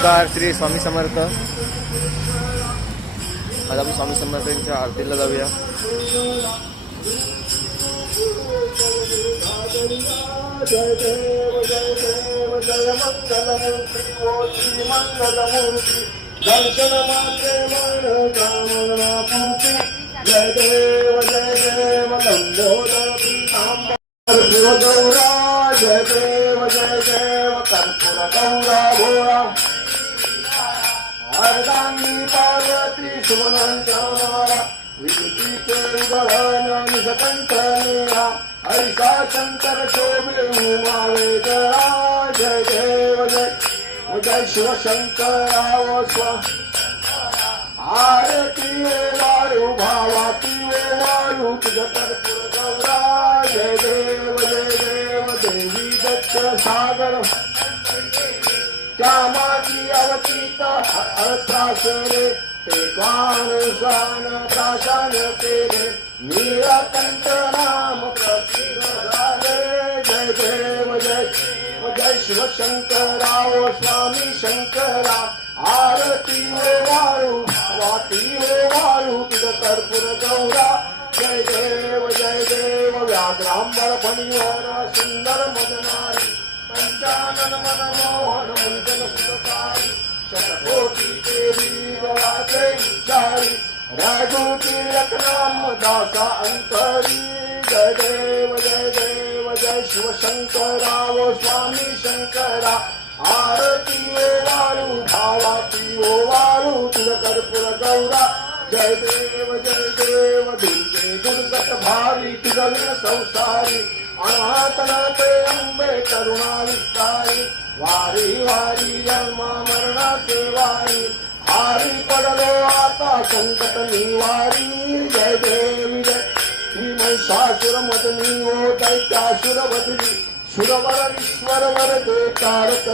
नमस्कार श्री स्वामी समर्थ. आज आपण स्वामी समर्थांच्या आरतीला जाऊया. जय देव जय देव जय मंगलमूर्ती ओ श्री मंगलमूर्ती दर्शन मात्रे मन कामनापूर्ती. जय देव लंबोदर पीतांबर शिवगौरा. जय देव कर्पूर गौरा भोळा. अर्धांगी पार्वती सुमनांच्या विभूतीचे गहन निसकंठनीया. हरिसा शंकर शोभे उमावे जया. जय देव जय शिवशंकरा स्वामी. आरती वायू भावाती वायू तुझ कर्पूर गौरा. जय देव देवी दत्त सागर. त्या माझी अवतीत अर्थासरे ते कानुसान प्राशान केले. नीलकंठ नाम प्रसिद्ध झाले. जय देव जय शिवशंकरा ओ स्वामी शंकरा. आरती वाळू वाती वाळू तुझ कर्पूर गौरा. जय देव व्याघ्रांबर फणीवर सुंदर मदनारी. पंचानन मनमोहन मंगल सुखकारी. शतकोटी देवी जयाचे विचारी. राजूती रत्नाम दासा अंतरी. जय देव जय शिवशंकरा ओ स्वामी शंकरा. आरती वाळू भावाती वाळू तुझ कर्पूर गौरा. जय देव दुर्गे दुर्गत भावी तुझ संसारी. अनाथन ते अंबे करुणा विस्तारी. वारी वारी जन्म मरणाचे वारी. हारी पडलो आता संकट निवारी. जय देवी ही महिषासुर मदनी ओ दैत्यासुर वदनी. सुरवर ईश्वर वर दे तारक.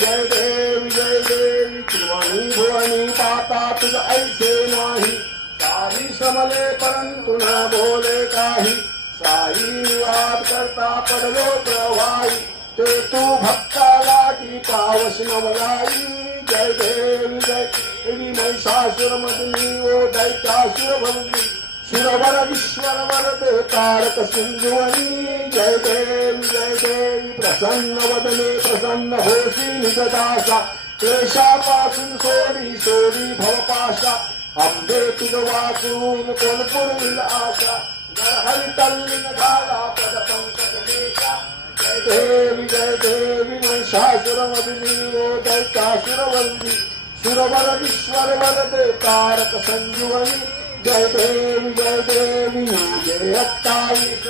जय देवी त्रिवाणी भुवनी पाता तुझ ऐसे नाही. सारी समले परंतु न बोले काही. साई वाद करता पडलो प्रवाही. ते तू भक्ताला की पावस नवलाई. जय देवी महिषासुर मदनी ओ दैत्यासुर भवनी. सुरवर ईश्वर वर दे तारक सिंधुवनी. जय देवी प्रसन्न वदने प्रसन्न होशी निजदासा. क्लेशापासून सोडी भवपाशा. अंबे तुझ वाचून कोण पुरविल आशा. हरि तल्लीन झाला पद पंकज देशा. जय देवी महिषासुर मदनी ओ दैत्यासुर वंदी. सुरवर ईश्वर वर दे तारक संजीवनी. जय देवी जय 28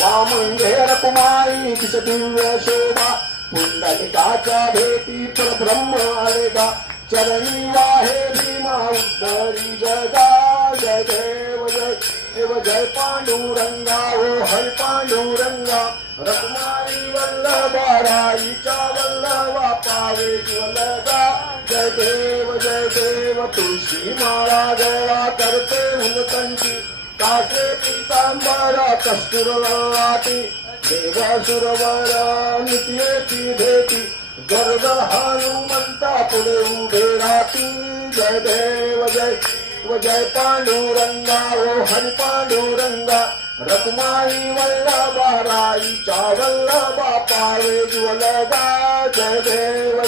वामंगेर कुमारी तिच दिव्य शोभा. पुंडलिकाच्या भेटी परब्रह्म आलेगा. चरणी वाहे भीमा उद्धरी जगा. जय देव जय पांडुरंगा ओ हरि पांडुरंगा. रत्नाई वल्लभा राईच्या वल्लभा पावे ज्वलगा. जय देव तुळशी माळा गळा करते हुलकंठी. कासे पीतांबरा कस्तुरवाटी. देवासुरवर नित्येची भेटी. गर्ग हनुमंता पुढे उभे राहती. जय देव जय पांडुरंगा ओ हरि पांडुरंगा. रत्नाई वल्लभा राईच्या वल्लभा पावे ज्वलगा. जय देव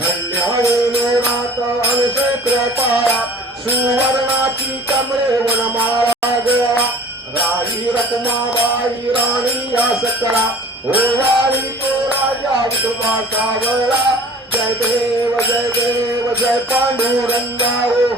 धन्य नाथ अनुक्षेत्र पाळा. सुवर्णाची कमरे वनमाळा गोळा. राई रत्नाबाई राणी या सकला. ओवाळी तो राजा विठोबा सावळा. जय देव जय पांडुरंगा ओ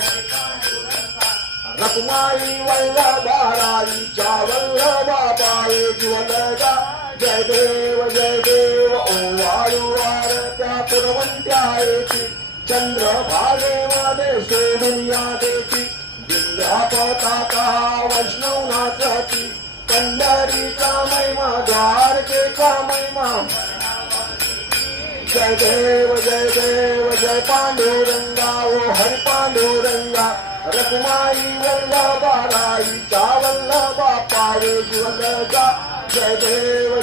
रत्नाई वल्लभा राईच्या वल्लभा पावे ज्वलगा. जय देव ओवाळू वारत्या पुरवंत्या येती. चंद्रभागेमध्ये सोडून या देती. दिव्या पताका वैष्णव नाचती. पंढरीचा महिमा द्वारकेचा महिमा. जय देव जय पांडुरंगा ओ हरि पांडुरंगा. रत्नाई वल्लभा राईच्या वल्लभा पावे ज्वलगा. जय देव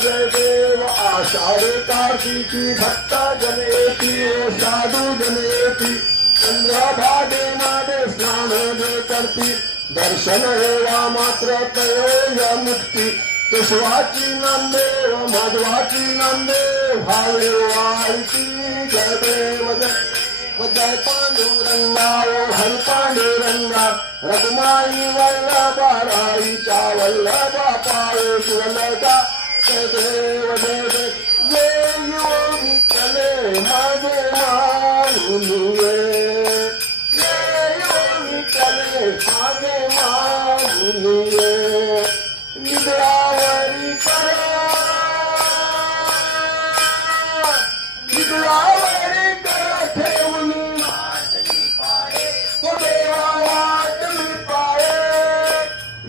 आषाढे कार्तिकी भक्त जन येती साधू जन येती चंद्रभागे मागे स्नान जे करती दर्शन हेवा मात्र तयोय मुक्ती केशवाची नांदेव माधवाची नांदेव भावे वाळती जय देव जय जय पांडुरंगा ओ हरी पांडुरंगा रघुमाई वल्लभा राईच्या वल्लभा पावे तुलका जय देव जय जय ये योगी चले माझे मागुनिये ये योगी चले माझे मागुनिये निद्रावरी करा निद्रावरी करा ठेवून तो देवा वाट मी पाये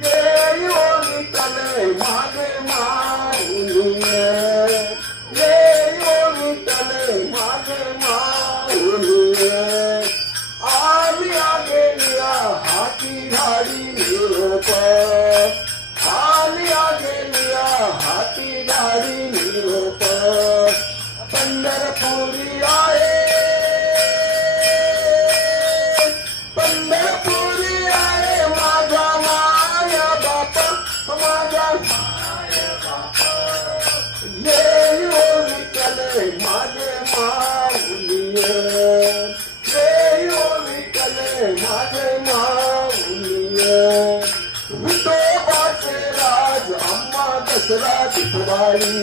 ये योगी चले माझे मागुनिये ये योगी चले माझे मागुनिये आम्ही आगे लिया हाती धाडी निरोप आम्ही आगे लिया हाती गाडी निरोप पंढरपुरी आहे पंढरपुरी आहे माझा माया बाप माझा ये योगी चले माझे माऊलिये ये योगी चले माझे माऊलिये विठोबाचे राज अम्मा दसरा दिखवाळी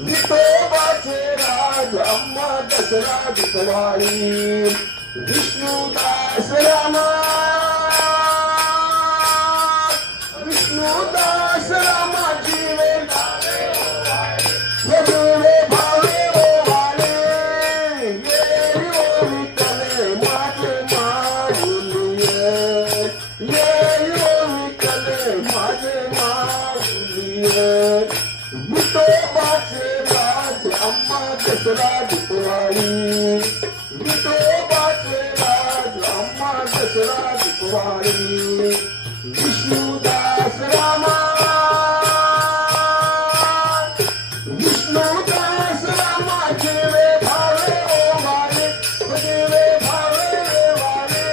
विठोबाचे राज अम्मा दसरा दिखवाळी विष्णुदास रामा विष्णुदास रामा जीवे जीवे भावे ओ वाले ये योगी चले माझे माऊलिये ये योगी चले माझे माऊलिये विठोबाचे राज अम्मा दसरा दिखवाळी विठोबाचे राज अम्मा दसरा दिखवाळी विष्णुदास रामा विष्णुदास रामा जीवे भावे ओ वाले जीवे भावे वाले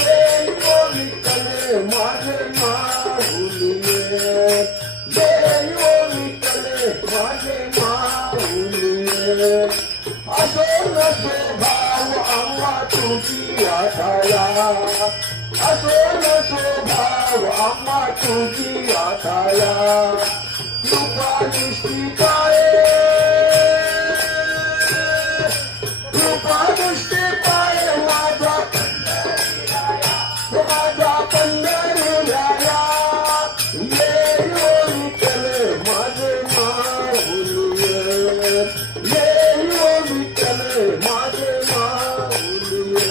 ये योगी चले माझे माऊलिये ये योगी चले माझे माऊलिये असो नसो भाव अम्मा तुझी आठाया असो नसो भाव अम्मा तुझी आठाया कृपा दृष्टी पाये कृपा दृष्टी पाये माझा पंढरी राया ये योगी चले माझे माऊलिये ये योगी चले माझे माऊलिये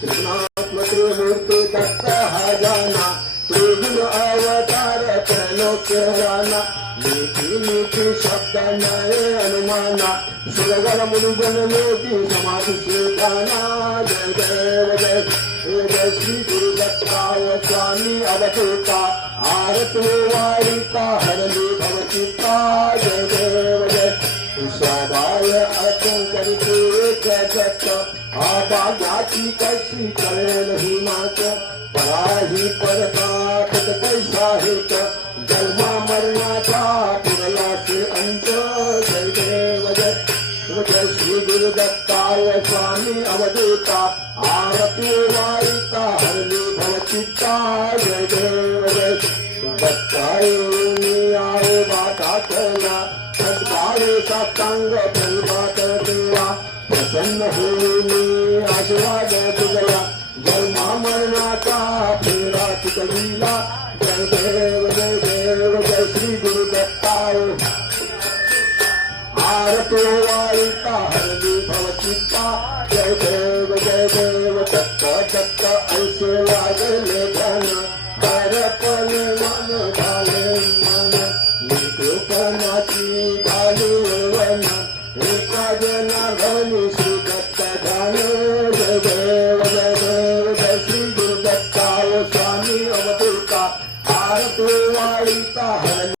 त्रिनात्मके मूर्ती दत्त हा जाना त्रिगुण अवतार त्रैलोक राना मीठी मीठी शब्द नये अनुमाना सुरगण मुनिगण योगी समाधि स्वीकाना जय देव जय जय श्री गुरु दत्ताय स्वामी अवधूता आरती वारिता हरली भवचिता जय देव जय सबाय अर्पण करके एक जगत आबागाची कैसी करेल ही मात पराही परता खत कैसा हेत जन्मा मरणाचा पुरला से अंत जय देव जय जय श्री गुरु दत्ताय स्वामी अवधूता आरती वारिता हरली भवचित्ता जय देव जय दत्ताय आये वाटातला सद्भावे साष्टांग प्रणिपात देवा प्रसन्न होई आशीर्वाद तुझा जन्मा मरणाचा फेरा चिकलीला जय देव जय श्री गुरु दत्ताय आरती वारिता हरली भवचित्ता जय देव दत्त दत्त ऐसे वागले